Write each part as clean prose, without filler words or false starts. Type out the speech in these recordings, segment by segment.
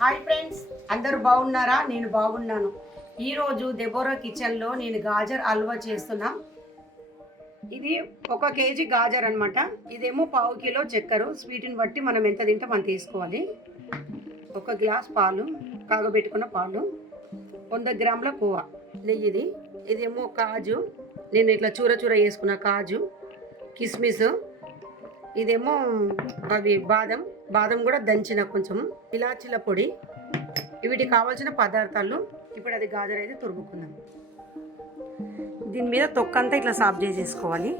Hi friends, అందరూ బాగున్నారా? నేను బాగున్నాను. ఈరోజు దెబోరా కిచెన్లో నేను గాజర్ హల్వా చేస్తున్నా. ఇది 1 కేజీ గాజర్ అనమాట. ఇదేమో 1/2 కిలో చక్కెర. స్వీట్ని బట్టి మనం ఎంత తింటే మనం తీసుకోవాలి. 1 గ్లాస్ పాలు, కాగబెట్టుకున్న పాలు, 100 గ్రాముల కోవా, నెయ్యిది. ఇదేమో కాజు, నేను ఇట్లా చూర చూర వేసుకున్న కాజు, కిస్మిస్. ఇదేమో అవి బాదం కూడా దంచిన కొంచెం, ఇలాచీల పొడి. వీటికి కావాల్సిన పదార్థాలు. ఇప్పుడు అది గాజర్ అయితే తురుముకుందాం. దీని మీద తొక్కంతా ఇట్లా సాఫ్ చేసేసుకోవాలి.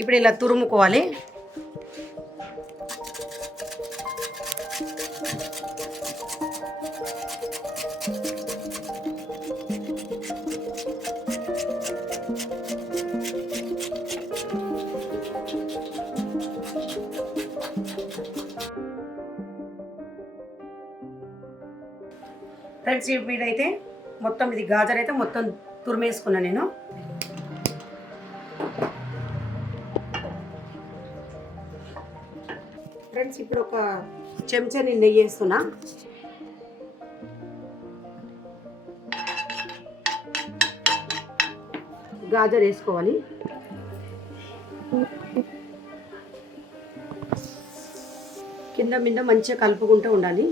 ఇప్పుడు ఇలా తురుముకోవాలి. ఫ్రెండ్స్, వీడైతే మొత్తం ఇది గాజర్ అయితే మొత్తం తురిమేసుకున్నా నేను. ఫ్రెండ్స్, ఇప్పుడు ఒక చెంచా నేను నెయ్యి వేస్తున్నా. గాజర్ వేసుకోవాలి. కింద మీద మంచిగా కలుపుకుంటూ ఉండాలి.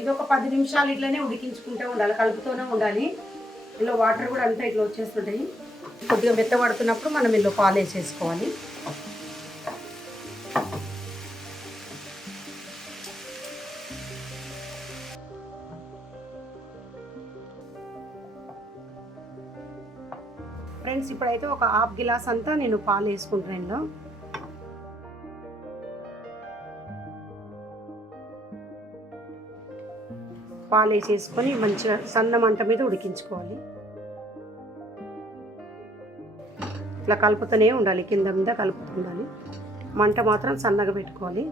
ఇది ఒక 10 నిమిషాలు ఇట్లనే ఉడికించుకుంటూ ఉండాలి, కలుపుతూనే ఉండాలి. ఇందులో వాటర్ కూడా అంతా ఇట్లా వచ్చేస్తుంటాయి. కొద్దిగా మెత్తబడుతున్నప్పుడు మనం ఇందులో పాలు వేసేసుకోవాలి. ఫ్రెండ్స్, ఇప్పుడైతే ఒక 1/2 గిలాస్ అంతా నేను పాలు వేసుకుంటాను. ఇందులో పాలు వేసేసుకొని మంచిగా సన్న మంట మీద ఉడికించుకోవాలి. ఇట్లా కలుపుతూనే ఉండాలి, కింద మీద కలుపుతూ ఉండాలి. మంట మాత్రం సన్నగా పెట్టుకోవాలి.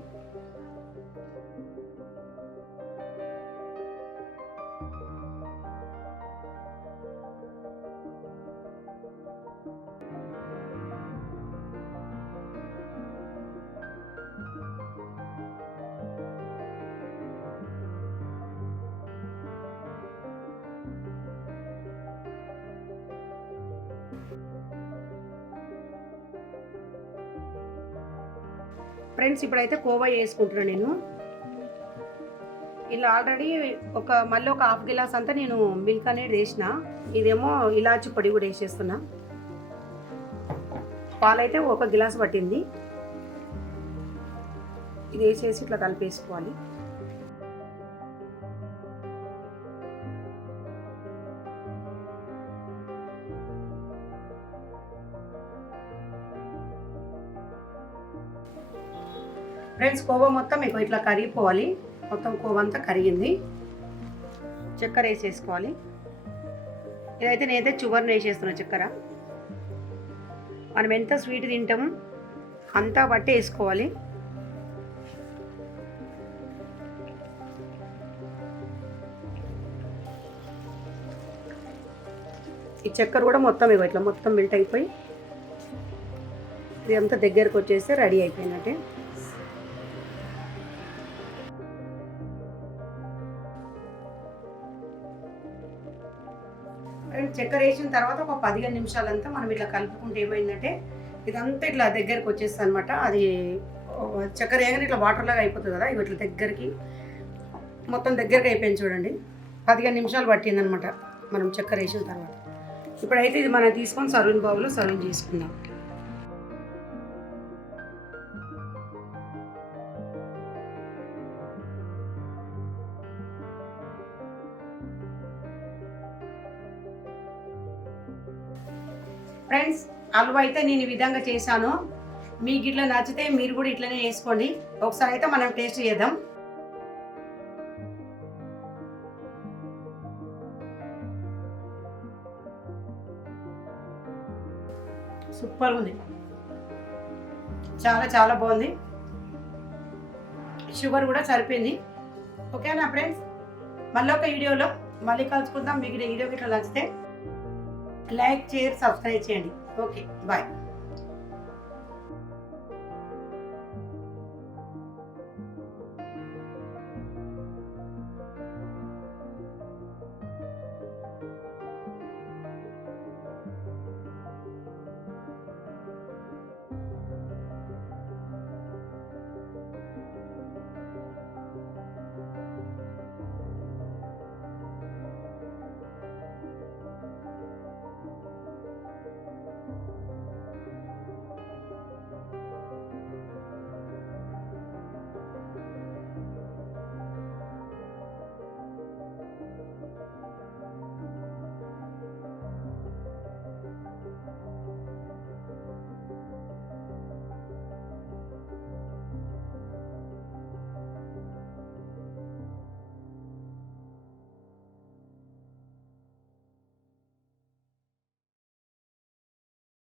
ఫ్రెండ్స్, ఇప్పుడైతే కోవా వేసుకుంటున్నాను నేను. ఇలా ఆల్రెడీ మళ్ళీ ఒక 1/2 గిలాస్ అంతా నేను మిల్క్ అనేది వేసిన. ఇదేమో ఇలాచి పొడి కూడా వేసేస్తున్నా. పాలైతే 1 గిలాస్ పట్టింది. ఇది వేసేసి ఇట్లా కలిపేసుకోవాలి. ఫ్రెండ్స్, కోవా మొత్తం మీకు ఇట్లా కరిగిపోవాలి. మొత్తం కోవా అంతా కరిగింది. చక్కెర వేసేసుకోవాలి. ఇదైతే నేనైతే చుగర్ని వేసేస్తున్నా. చక్కెర మనం ఎంత స్వీట్ తింటామో అంతా బట్టి వేసుకోవాలి. ఈ చక్కెర కూడా మొత్తం ఇట్లా మొత్తం మెల్ట్ అయిపోయి ఇదంతా దగ్గరకు వచ్చేస్తే రెడీ అయిపోయినట్టే. చక్కెర వేసిన తర్వాత ఒక 15 నిమిషాలంతా మనం ఇట్లా కలుపుకుంటే ఏమైందంటే ఇదంతా ఇట్లా దగ్గరకు వచ్చేస్తుంది అనమాట. అది చక్కెర వేయగానే ఇట్లా వాటర్ లాగా అయిపోతుంది కదా. ఇట్లా దగ్గరికి మొత్తం దగ్గరికి అయిపోయింది చూడండి. 15 నిమిషాలు పట్టింది అనమాట మనం చక్కెర వేసిన తర్వాత. ఇప్పుడైతే ఇది మనం తీసుకొని సర్వింగ్ బౌల్లో సర్వ్ చేసుకుందాం. ఫ్రెండ్స్, హల్వా అయితే నేను ఈ విధంగా చేశాను. మీకు ఇట్లా నచ్చితే మీరు కూడా ఇట్లనే చేసుకోండి. ఒకసారి అయితే మనం టేస్ట్ చేద్దాం. సూపర్ ఉంది, చాలా చాలా బాగుంది. షుగర్ కూడా సరిపోయింది. ఓకేనా ఫ్రెండ్స్, మళ్ళీ ఒక వీడియోలో మళ్ళీ కలుసుకుందాం. మీకు ఈ వీడియో ఇట్లా నచ్చితే లైక్, షేర్, సబ్స్క్రైబ్ చేయండి. Okay, bye.